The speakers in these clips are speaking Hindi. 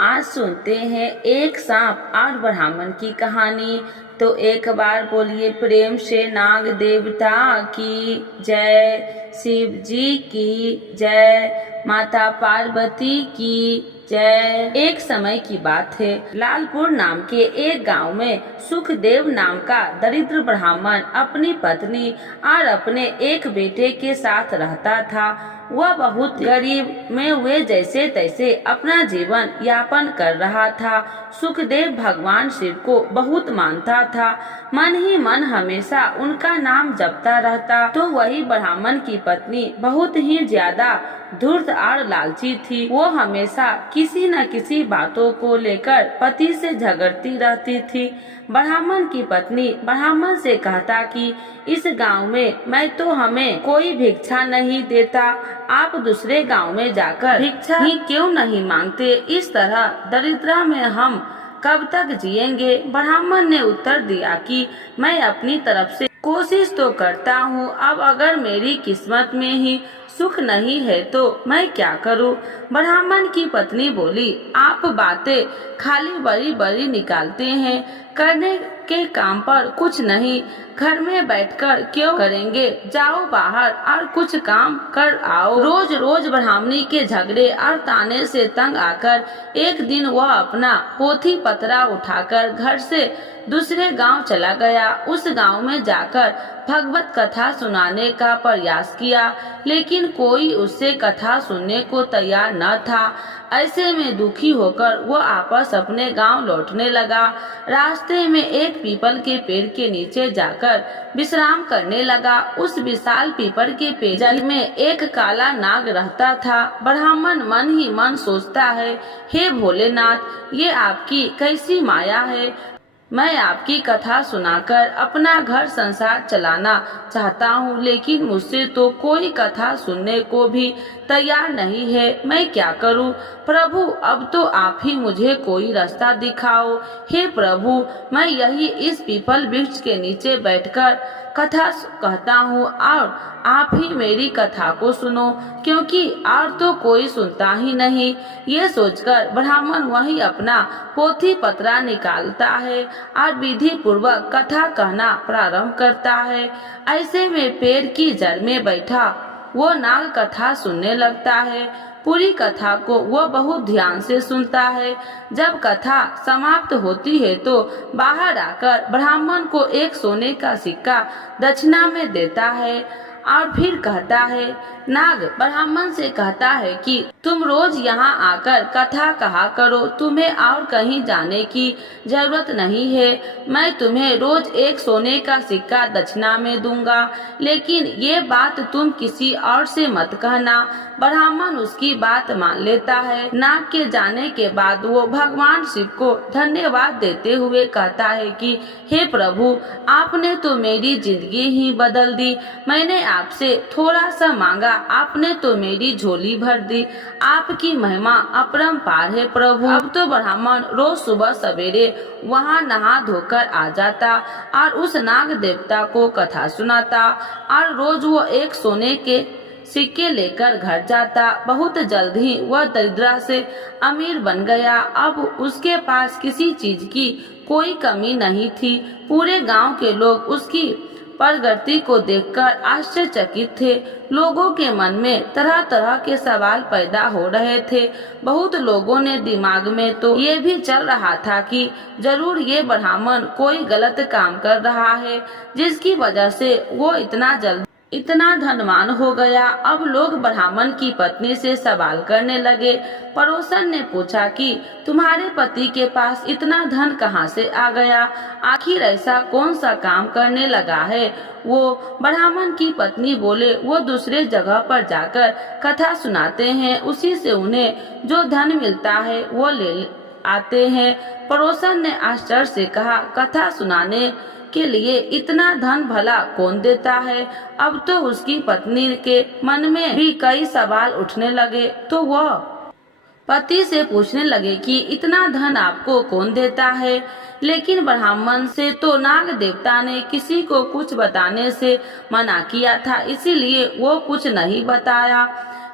आज सुनते हैं एक सांप और ब्राह्मण की कहानी। तो एक बार बोलिए प्रेम से नाग देवता की जय, शिव जी की जय, माता पार्वती की जय। एक समय की बात है, लालपुर नाम के एक गांव में सुखदेव नाम का दरिद्र ब्राह्मण अपनी पत्नी और अपने एक बेटे के साथ रहता था। वह बहुत गरीब में वे जैसे तैसे अपना जीवन यापन कर रहा था। सुखदेव भगवान शिव को बहुत मानता था, मन ही मन हमेशा उनका नाम जपता रहता। तो वही ब्राह्मण की पत्नी बहुत ही ज्यादा धूर्त और लालची थी। वो हमेशा किसी न किसी बातों को लेकर पति से झगड़ती रहती थी। ब्राह्मण की पत्नी ब्राह्मण से कहता कि इस गांव में मैं तो हमें कोई भिक्षा नहीं देता, आप दूसरे गांव में जाकर भिक्षा ही क्यों नहीं मांगते, इस तरह दरिद्रता में हम कब तक जिएंगे। ब्राह्मण ने उत्तर दिया कि मैं अपनी तरफ से कोशिश तो करता हूँ, अब अगर मेरी किस्मत में ही सुख नहीं है तो मैं क्या करूं। ब्राह्मण की पत्नी बोली, आप बातें खाली बड़ी बड़ी निकालते हैं, करने के काम पर कुछ नहीं, घर में बैठकर क्यों करेंगे, जाओ बाहर और कुछ काम कर आओ। रोज रोज ब्राह्मणी के झगड़े और ताने से तंग आकर एक दिन वह अपना पोथी पतरा उठाकर घर से दूसरे गांव चला गया। उस गांव में जाकर भगवत कथा सुनाने का प्रयास किया, लेकिन कोई उससे कथा सुनने को तैयार न था। ऐसे में दुखी होकर वो वापस अपने गांव लौटने लगा। रास्ते में एक पीपल के पेड़ के नीचे जाकर विश्राम करने लगा। उस विशाल पीपल के पेड़ में एक काला नाग रहता था। ब्राह्मण मन ही मन सोचता है, हे भोलेनाथ, ये आपकी कैसी माया है, मैं आपकी कथा सुनाकर अपना घर संसार चलाना चाहता हूँ, लेकिन मुझसे तो कोई कथा सुनने को भी तैयार नहीं है, मैं क्या करूँ। प्रभु, अब तो आप ही मुझे कोई रास्ता दिखाओ। हे प्रभु, मैं यही इस पीपल वृक्ष के नीचे बैठकर कथा कहता हूँ और आप ही मेरी कथा को सुनो, क्योंकि और तो कोई सुनता ही नहीं। ये सोचकर ब्राह्मण वही अपना पोथी पतरा निकालता है और विधि पूर्वक कथा कहना प्रारंभ करता है। ऐसे में पेड़ की जड़ में बैठा वो नाग कथा सुनने लगता है। पूरी कथा को वो बहुत ध्यान से सुनता है। जब कथा समाप्त होती है तो बाहर आकर ब्राह्मण को एक सोने का सिक्का दक्षिणा में देता है और फिर कहता है, नाग ब्राह्मण से कहता है कि तुम रोज यहाँ आकर कथा कहा करो, तुम्हें और कहीं जाने की जरूरत नहीं है। मैं तुम्हें रोज एक सोने का सिक्का दक्षिणा में दूंगा, लेकिन ये बात तुम किसी और से मत कहना। ब्राह्मण उसकी बात मान लेता है। नाग के जाने के बाद वो भगवान शिव को धन्यवाद देते हुए कहता है कि हे प्रभु, आपने तो मेरी जिंदगी ही बदल दी। मैंने आपसे थोड़ा सा मांगा, आपने तो मेरी झोली भर दी। आपकी महिमा अपरंपार है प्रभु। अब तो ब्राह्मण रोज सुबह सवेरे वहाँ नहा धोकर आ जाता और उस नाग देवता को कथा सुनाता और रोज वो एक सोने के सिक्के लेकर घर जाता। बहुत जल्द ही वह दरिद्रता से अमीर बन गया। अब उसके पास किसी चीज की कोई कमी नहीं थी। पूरे गांव के लोग उसकी प्रगति को देखकर आश्चर्यचकित थे। लोगों के मन में तरह तरह के सवाल पैदा हो रहे थे। बहुत लोगों ने दिमाग में तो ये भी चल रहा था कि जरूर ये ब्राह्मण कोई गलत काम कर रहा है, जिसकी वजह से वो इतना धनवान हो गया। अब लोग ब्राह्मण की पत्नी से सवाल करने लगे। पड़ोसन ने पूछा कि तुम्हारे पति के पास इतना धन कहाँ से आ गया, आखिर ऐसा कौन सा काम करने लगा है वो। ब्राह्मण की पत्नी बोले, वो दूसरे जगह पर जाकर कथा सुनाते हैं, उसी से उन्हें जो धन मिलता है वो ले आते हैं। पड़ोसन ने आश्चर्य से कहा, कथा सुनाने के लिए इतना धन भला कौन देता है। अब तो उसकी पत्नी के मन में भी कई सवाल उठने लगे। तो वह पति से पूछने लगे कि इतना धन आपको कौन देता है। लेकिन ब्राह्मण से तो नाग देवता ने किसी को कुछ बताने से मना किया था, इसीलिए वो कुछ नहीं बताया।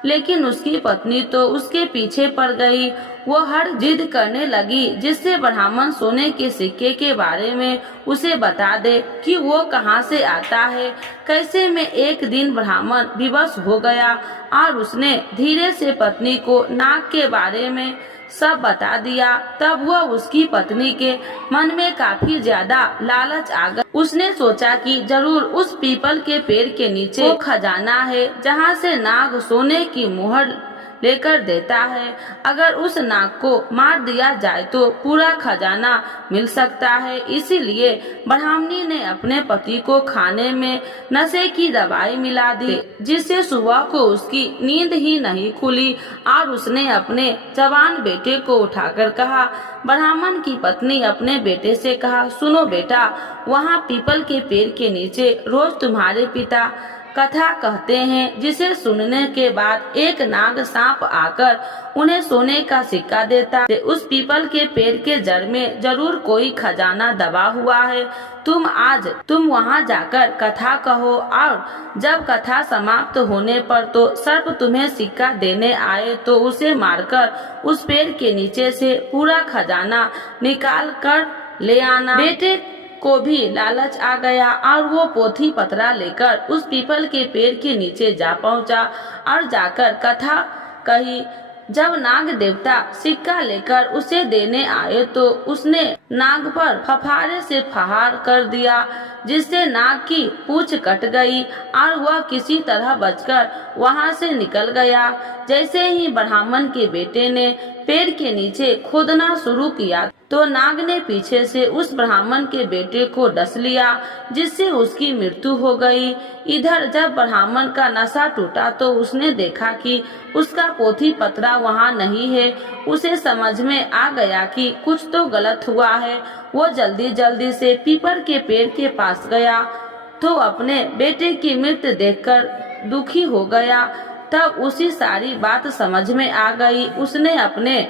लेकिन उसकी पत्नी तो उसके पीछे पड़ गई। वो हर जिद करने लगी जिससे ब्राह्मण सोने के सिक्के के बारे में उसे बता दे कि वो कहाँ से आता है। कैसे में एक दिन ब्राह्मण विवश हो गया और उसने धीरे से पत्नी को नाग के बारे में सब बता दिया। तब वह उसकी पत्नी के मन में काफी ज्यादा लालच आ गया। उसने सोचा कि जरूर उस पीपल के पेड़ के नीचे वो खजाना है जहाँ से नाग सोने की मुहर लेकर देता है। अगर उस नाग को मार दिया जाए तो पूरा खजाना मिल सकता है। इसीलिए ब्राह्मणी ने अपने पति को खाने में नशे की दवाई मिला दी, जिससे सुबह को उसकी नींद ही नहीं खुली और उसने अपने जवान बेटे को उठाकर कहा। ब्राह्मण की पत्नी अपने बेटे से कहा, सुनो बेटा, वहाँ पीपल के पेड़ के नीचे रोज तुम्हारे पिता कथा कहते हैं, जिसे सुनने के बाद एक नाग सांप आकर उन्हें सोने का सिक्का देता है। उस पीपल के पेड़ के जड़ में जरूर कोई खजाना दबा हुआ है। तुम वहां जाकर कथा कहो और जब कथा समाप्त होने पर तो सर्प तुम्हें सिक्का देने आए तो उसे मारकर उस पेड़ के नीचे से पूरा खजाना निकाल कर ले आना। बेटे को भी लालच आ गया और वो पोथी पतरा लेकर उस पीपल के पेड़ के नीचे जा पहुंचा और जाकर कथा कही। जब नाग देवता सिक्का लेकर उसे देने आए तो उसने नाग पर फफारे से फहार कर दिया, जिससे नाग की पूंछ कट गई और वह किसी तरह बचकर वहां से निकल गया। जैसे ही ब्राह्मण के बेटे ने पेड़ के नीचे खोदना शुरू किया तो नाग ने पीछे से उस ब्राह्मण के बेटे को डस लिया, जिससे उसकी मृत्यु हो गई। इधर जब ब्राह्मण का नशा टूटा तो उसने देखा कि उसका पोथी पतरा वहाँ नहीं है। उसे समझ में आ गया कि कुछ तो गलत हुआ है। वो जल्दी जल्दी से पीपल के पेड़ के पास गया तो अपने बेटे की मृत्यु देखकर दुखी हो गया। तब उसी सारी बात समझ में आ गई। उसने अपने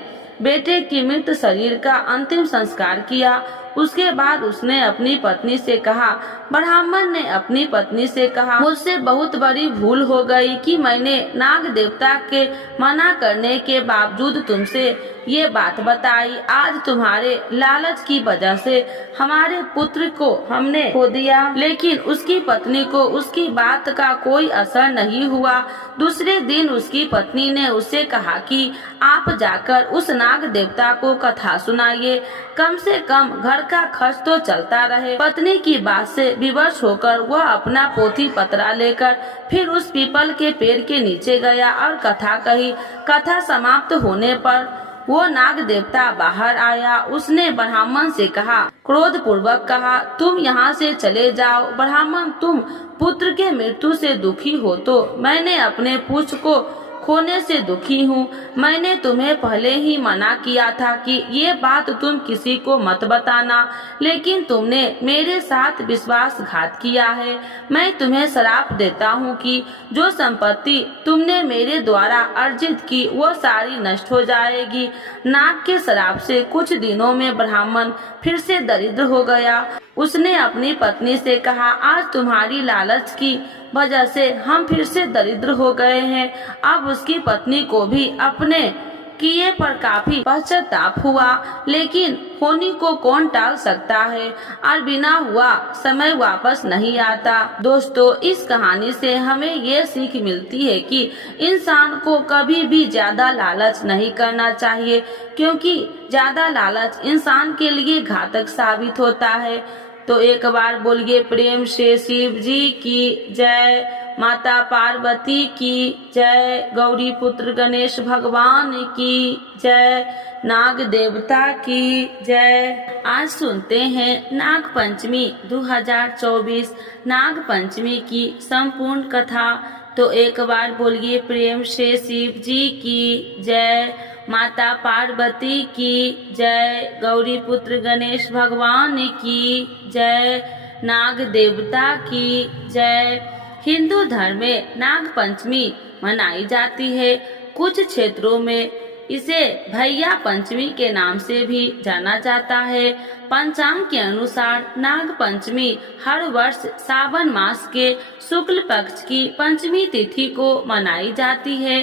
बेटे की मृत शरीर का अंतिम संस्कार किया। उसके बाद उसने अपनी पत्नी से कहा, ब्राह्मण ने अपनी पत्नी से कहा, मुझसे बहुत बड़ी भूल हो गई कि मैंने नाग देवता के मना करने के बावजूद तुमसे ये बात बताई। आज तुम्हारे लालच की वजह से हमारे पुत्र को हमने खो दिया। लेकिन उसकी पत्नी को उसकी बात का कोई असर नहीं हुआ। दूसरे दिन उसकी पत्नी ने उससे कहा कि आप जाकर उस नाग देवता को कथा सुनाइए, कम से कम घर का खर्च तो चलता रहे। पत्नी की बात से विवश होकर वह अपना पोथी पतरा लेकर फिर उस पीपल के पेड़ के नीचे गया और कथा कही। कथा समाप्त होने पर वो नाग देवता बाहर आया। उसने ब्राह्मण से कहा, क्रोध पूर्वक कहा, तुम यहाँ से चले जाओ। ब्राह्मण, तुम पुत्र के मृत्यु से दुखी हो तो मैंने अपने पूछ को खोने से दुखी हूँ। मैंने तुम्हें पहले ही मना किया था कि ये बात तुम किसी को मत बताना, लेकिन तुमने मेरे साथ विश्वासघात किया है। मैं तुम्हें श्राप देता हूँ कि जो संपत्ति तुमने मेरे द्वारा अर्जित की वो सारी नष्ट हो जाएगी। नाग के श्राप से कुछ दिनों में ब्राह्मण फिर से दरिद्र हो गया। उसने अपनी पत्नी से कहा, आज तुम्हारी लालच की वजह से हम फिर से दरिद्र हो गए हैं। अब उसकी पत्नी को भी अपने किए पर काफी पश्चाताप हुआ, लेकिन होनी को कौन टाल सकता है और बिना हुआ समय वापस नहीं आता। दोस्तों, इस कहानी से हमें ये सीख मिलती है कि इंसान को कभी भी ज्यादा लालच नहीं करना चाहिए, क्योंकि ज्यादा लालच इंसान के लिए घातक साबित होता है। तो एक बार बोलिए प्रेम से शिव जी की जय, माता पार्वती की जय, गौरी पुत्र गणेश भगवान की जय, नाग देवता की जय। आज सुनते हैं नाग पंचमी 2024 नाग पंचमी की संपूर्ण कथा। तो एक बार बोलिए प्रेम से शिव जी की जय, माता पार्वती की जय, गौरी पुत्र गणेश भगवान की जय, नाग देवता की जय। हिंदू धर्म में नाग पंचमी मनाई जाती है। कुछ क्षेत्रों में इसे भैया पंचमी के नाम से भी जाना जाता है। पंचांग के अनुसार नाग पंचमी हर वर्ष सावन मास के शुक्ल पक्ष की पंचमी तिथि को मनाई जाती है।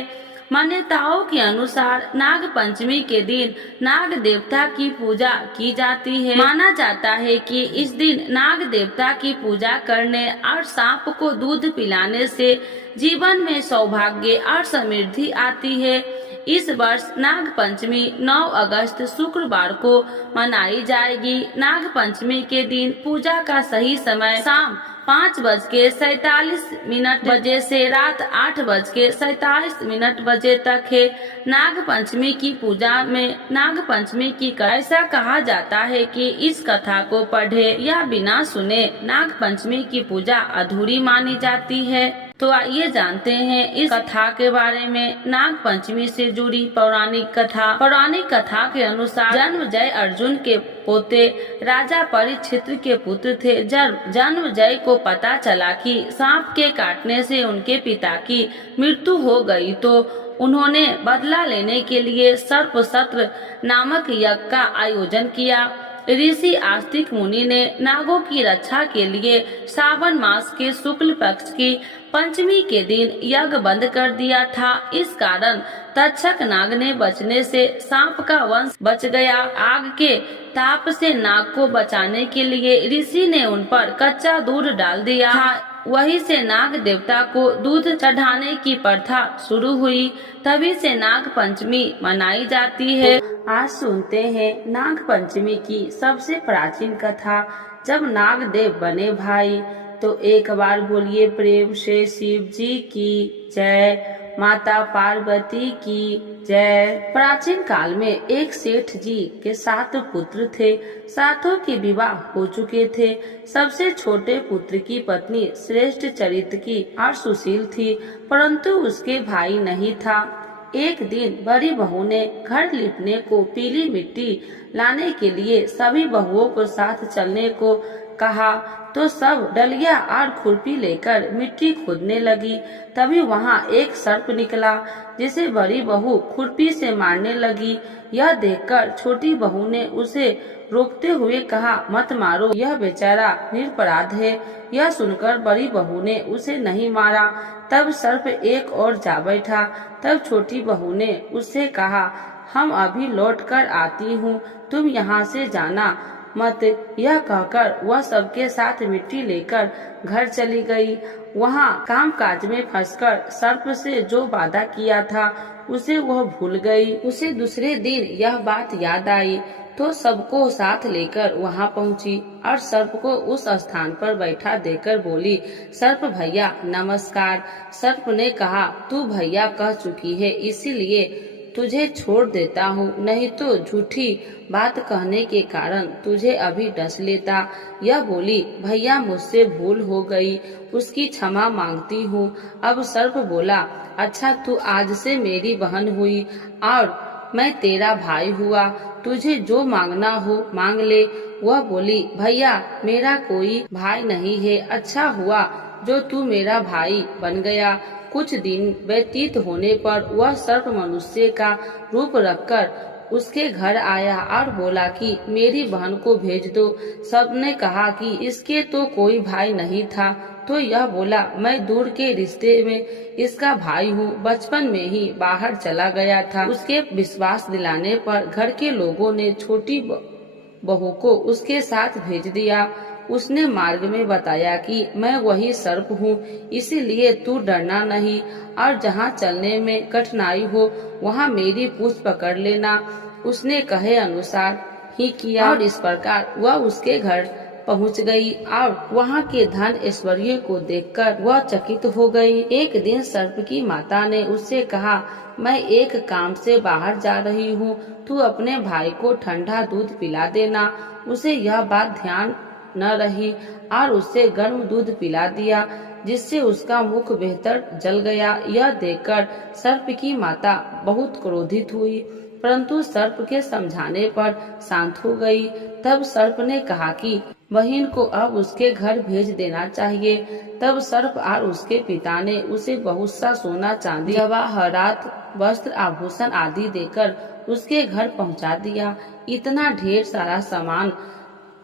मान्यताओं के अनुसार नाग पंचमी के दिन नाग देवता की पूजा की जाती है। माना जाता है कि इस दिन नाग देवता की पूजा करने और सांप को दूध पिलाने से जीवन में सौभाग्य और समृद्धि आती है। इस वर्ष नाग पंचमी 9 अगस्त शुक्रवार को मनाई जाएगी। नाग पंचमी के दिन पूजा का सही समय शाम 5:47 बजे से रात 8:47 बजे तक है। नाग पंचमी की पूजा में नाग पंचमी की ऐसा कहा जाता है कि इस कथा को पढ़े या बिना सुने नाग पंचमी की पूजा अधूरी मानी जाती है। तो आइए जानते हैं इस कथा के बारे में। नाग पंचमी से जुड़ी पौराणिक कथा। पौराणिक कथा के अनुसार जन्मजय अर्जुन के पोते राजा परीक्षित के पुत्र थे। जब जन्मजय को पता चला कि सांप के काटने से उनके पिता की मृत्यु हो गई तो उन्होंने बदला लेने के लिए सर्प सत्र नामक यज्ञ का आयोजन किया। ऋषि आस्तिक मुनि ने नागों की रक्षा के लिए सावन मास के शुक्ल पक्ष की पंचमी के दिन यज्ञ बंद कर दिया था। इस कारण तक्षक नाग ने बचने से सांप का वंश बच गया। आग के ताप से नाग को बचाने के लिए ऋषि ने उन पर कच्चा दूध डाल दिया था। वहीं से नाग देवता को दूध चढ़ाने की प्रथा शुरू हुई। तभी से नाग पंचमी मनाई जाती है। आज सुनते हैं नाग पंचमी की सबसे प्राचीन कथा। जब नाग देव बने भाई तो एक बार बोलिए प्रेम से शिव जी की जय, माता पार्वती की जय। प्राचीन काल में एक सेठ जी के 7 पुत्र थे। सातों के विवाह हो चुके थे। सबसे छोटे पुत्र की पत्नी श्रेष्ठ चरित्र की और सुशील थी, परंतु उसके भाई नहीं था। एक दिन बड़ी बहू ने घर लिपने को पीली मिट्टी लाने के लिए सभी बहुओं को साथ चलने को कहा तो सब डलिया और खुरपी लेकर मिट्टी खोदने लगी। तभी वहाँ एक सर्प निकला जिसे बड़ी बहू खुरपी से मारने लगी। यह देखकर छोटी बहू ने उसे रोकते हुए कहा, मत मारो, यह बेचारा निरपराध है। यह सुनकर बड़ी बहू ने उसे नहीं मारा। तब सर्प एक और जा बैठा। तब छोटी बहू ने उससे कहा, हम अभी लौट कर आती हूँ, तुम यहाँ से जाना मत। यह कहकर वह सबके साथ मिट्टी लेकर घर चली गई। वहाँ कामकाज में फंसकर सर्प से जो वादा किया था उसे वह भूल गई। उसे दूसरे दिन यह बात याद आई तो सबको साथ लेकर वहाँ पहुँची और सर्प को उस स्थान पर बैठा देकर बोली, सर्प भैया नमस्कार। सर्प ने कहा, तू भैया कह चुकी है इसीलिए तुझे छोड़ देता हूँ, नहीं तो झूठी बात कहने के कारण तुझे अभी डस लेता। यह बोली, भैया मुझसे भूल हो गई, उसकी क्षमा मांगती हूँ। अब सर्प बोला, अच्छा तू आज से मेरी बहन हुई और मैं तेरा भाई हुआ, तुझे जो मांगना हो मांग ले। वह बोली, भैया मेरा कोई भाई नहीं है, अच्छा हुआ जो तू मेरा भाई बन गया। कुछ दिन व्यतीत होने पर वह सर्प मनुष्य का रूप रखकर उसके घर आया और बोला कि मेरी बहन को भेज दो। सबने कहा कि इसके तो कोई भाई नहीं था, तो यह बोला, मैं दूर के रिश्ते में इसका भाई हूँ, बचपन में ही बाहर चला गया था। उसके विश्वास दिलाने पर घर के लोगों ने छोटी बहू को उसके साथ भेज दिया। उसने मार्ग में बताया कि मैं वही सर्प हूँ, इसीलिए तू डरना नहीं और जहाँ चलने में कठिनाई हो वहाँ मेरी पूंछ पकड़ लेना। उसने कहे अनुसार ही किया और इस प्रकार वह उसके घर पहुँच गई और वहाँ के धन ऐश्वर्य को देखकर वह चकित हो गई। एक दिन सर्प की माता ने उससे कहा, मैं एक काम से बाहर जा रही हूँ, तू अपने भाई को ठंडा दूध पिला देना। उसे यह बात ध्यान न रही और उसे गर्म दूध पिला दिया, जिससे उसका मुख बेहतर जल गया। यह देखकर सर्प की माता बहुत क्रोधित हुई, परंतु सर्प के समझाने पर शांत हो गई। तब सर्प ने कहा कि बहन को अब उसके घर भेज देना चाहिए। तब सर्प और उसके पिता ने उसे बहुत सा सोना चांदी जवाहरात वस्त्र आभूषण आदि देकर उसके घर पहुंचा दिया। इतना ढेर सारा सामान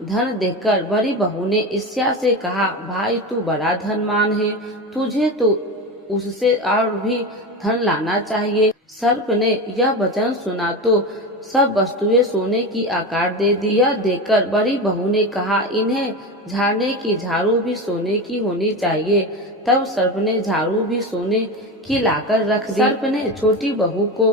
धन देखकर बड़ी बहू ने ईर्ष्या से कहा, भाई तू बड़ा धनवान है, तुझे तो उससे और भी धन लाना चाहिए। सर्प ने यह वचन सुना तो सब वस्तुएं सोने की आकार दे दी। यह देखकर बड़ी बहू ने कहा, इन्हें झाड़ने की झाड़ू भी सोने की होनी चाहिए। तब सर्प ने झाड़ू भी सोने की लाकर रख दी। सर्प ने छोटी बहू को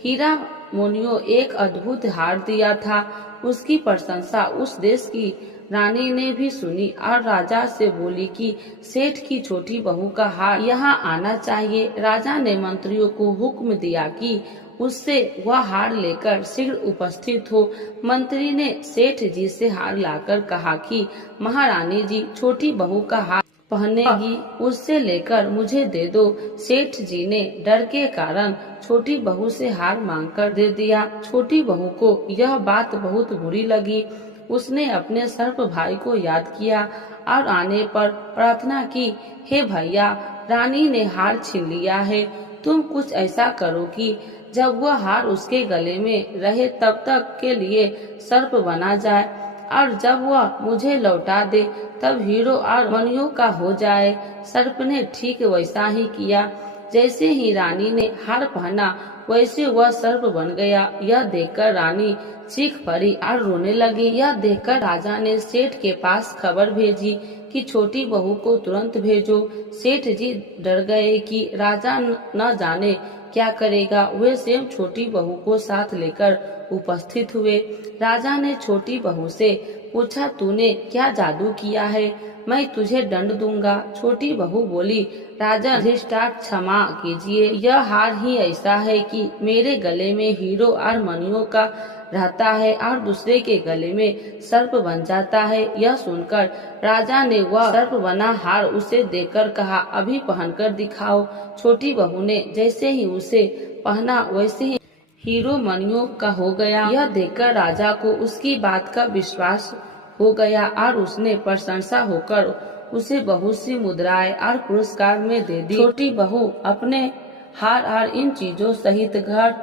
हीरा मोनियो एक अद्भुत हार दिया था। उसकी प्रशंसा उस देश की रानी ने भी सुनी और राजा से बोली कि सेठ की छोटी बहू का हार यहाँ आना चाहिए। राजा ने मंत्रियों को हुक्म दिया कि उससे वह हार लेकर शीघ्र उपस्थित हो। मंत्री ने सेठ जी से हार लाकर कहा कि महारानी जी छोटी बहू का हार पहनेगी, उससे लेकर मुझे दे दो। सेठ जी ने डर के कारण छोटी बहू से हार मांगकर दे दिया। छोटी बहू को यह बात बहुत बुरी लगी। उसने अपने सर्प भाई को याद किया और आने पर प्रार्थना की, हे भैया, रानी ने हार छीन लिया है। तुम कुछ ऐसा करो कि जब वह हार उसके गले में रहे तब तक के लिए सर्प बना जाए, और जब वह मुझे लौटा दे तब हीरो और मणियों का हो जाए। सर्प ने ठीक वैसा ही किया। जैसे ही रानी ने हार पहना वैसे वह सर्प बन गया। यह देखकर रानी चीख पड़ी और रोने लगी। यह देखकर राजा ने सेठ के पास खबर भेजी कि छोटी बहू को तुरंत भेजो। सेठ जी डर गए कि राजा न जाने क्या करेगा। वे स्वयं छोटी बहू को साथ लेकर उपस्थित हुए। राजा ने छोटी बहू से पूछा, तूने क्या जादू किया है? मैं तुझे दंड दूंगा। छोटी बहू बोली, राजा अधिष्ठान क्षमा कीजिए, यह हार ही ऐसा है कि मेरे गले में हीरो और मणियों का रहता है और दूसरे के गले में सर्प बन जाता है। यह सुनकर राजा ने वह सर्प बना हार उसे देकर कहा, अभी पहनकर दिखाओ। छोटी बहू ने जैसे ही उसे पहना वैसे ही हीरो मणियों का हो गया। यह देखकर राजा को उसकी बात का विश्वास हो गया और उसने प्रसन्ना होकर उसे बहुत सी मुद्राएं और पुरस्कार में दे दी। छोटी बहू अपने हार और इन चीजों सहित घर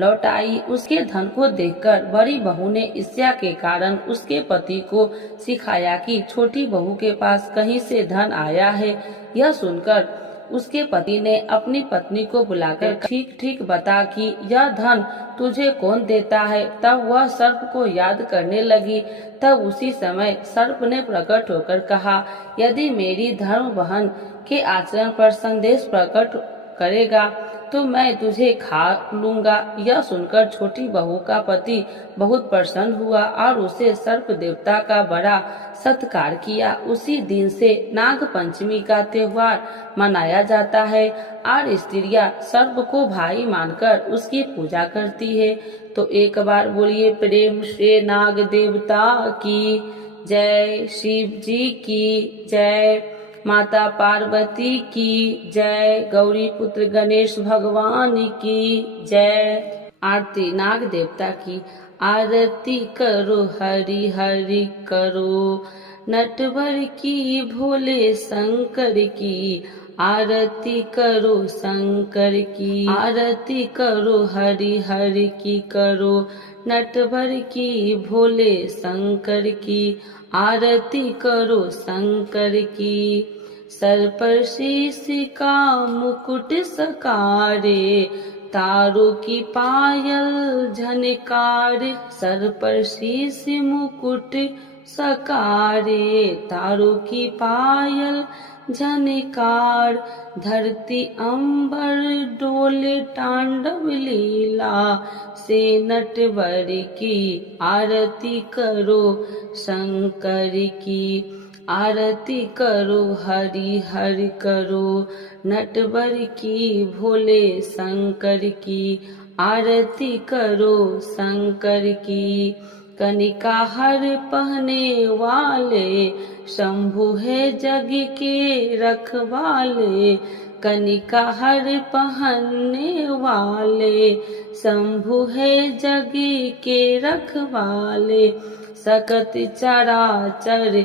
लौट आई। उसके धन को देखकर बड़ी बहू ने ईर्ष्या के कारण उसके पति को सिखाया कि छोटी बहू के पास कहीं से धन आया है। यह सुनकर उसके पति ने अपनी पत्नी को बुलाकर ठीक ठीक बता कि यह धन तुझे कौन देता है। तब वह सर्प को याद करने लगी। तब उसी समय सर्प ने प्रकट होकर कहा, यदि मेरी धर्म बहन के आचरण पर संदेश प्रकट करेगा तो मैं तुझे खा लूंगा। यह सुनकर छोटी बहू का पति बहुत प्रसन्न हुआ और उसे सर्प देवता का बड़ा सत्कार किया। उसी दिन से नाग पंचमी का त्योहार मनाया जाता है और स्त्रियां सर्प को भाई मानकर उसकी पूजा करती है। तो एक बार बोलिए प्रेम से नाग देवता की जय, शिव जी की जय, माता पार्वती की जय, गौरी पुत्र गणेश भगवान की जय। आरती नाग देवता की। आरती करो हरि हरि करो, नटवर की भोले शंकर की। आरती करो शंकर की, आरती करो हरि हरि की करो, नटवर की भोले शंकर की। आरती करो शंकर की। सर पर शीश का मुकुट सकारे, तारों की पायल झनकारे। सर पर शीश मुकुट सकारे, तारों की पायल झनकार। धरती अंबर डोले तांडव लीला से, नटवर की आरती करो शंकर की। आरती करो हरि हरि करो, नटवर की भोले शंकर की। आरती करो शंकर की। कनिका हर पहने वाले, शंभु है जग के रखवाले। कनिका हर पहनने वाले, शंभु है जग के रखवाले। सकत चराचर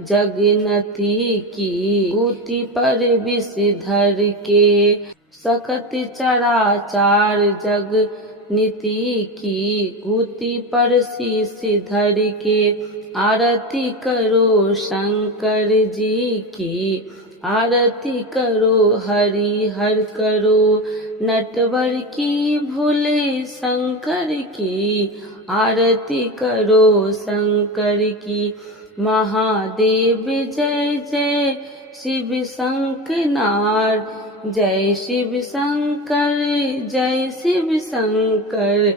जगनती की, गूती पर विष धर के। सकत चराचार जग नीति की, गूती पर शीश धर के। आरती करो शंकर जी की। आरती करो हरि हर करो, नटवर की भोले शंकर की, आरती करो शंकर की। महादेव जय जय शिव शंकरनाथ, जय शिव शंकर जय शिव शंकर,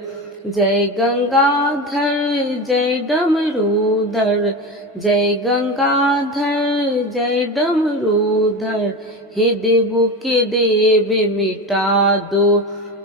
जय गंगाधर जय डमरूधर, जय गंगाधर जय डमरूधर। हे देवों के देव मिटा दो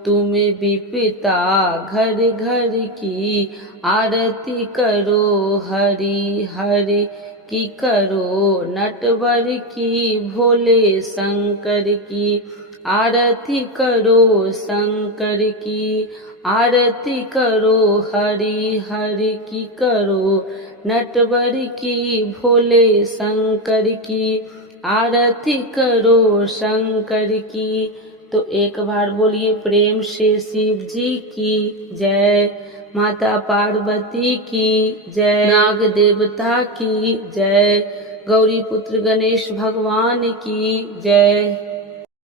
तुम विपदा घर घर की, आरती करो हरि हरि की करो, नटवर की भोले शंकर की, आरती करो शंकर की, आरती करो हरि हरि की करो, नटवर की भोले शंकर की, आरती करो शंकर की। तो एक बार बोलिए प्रेम से शिव जी की जय, माता पार्वती की जय, नाग देवता की जय, गौरी पुत्र गणेश भगवान की जय।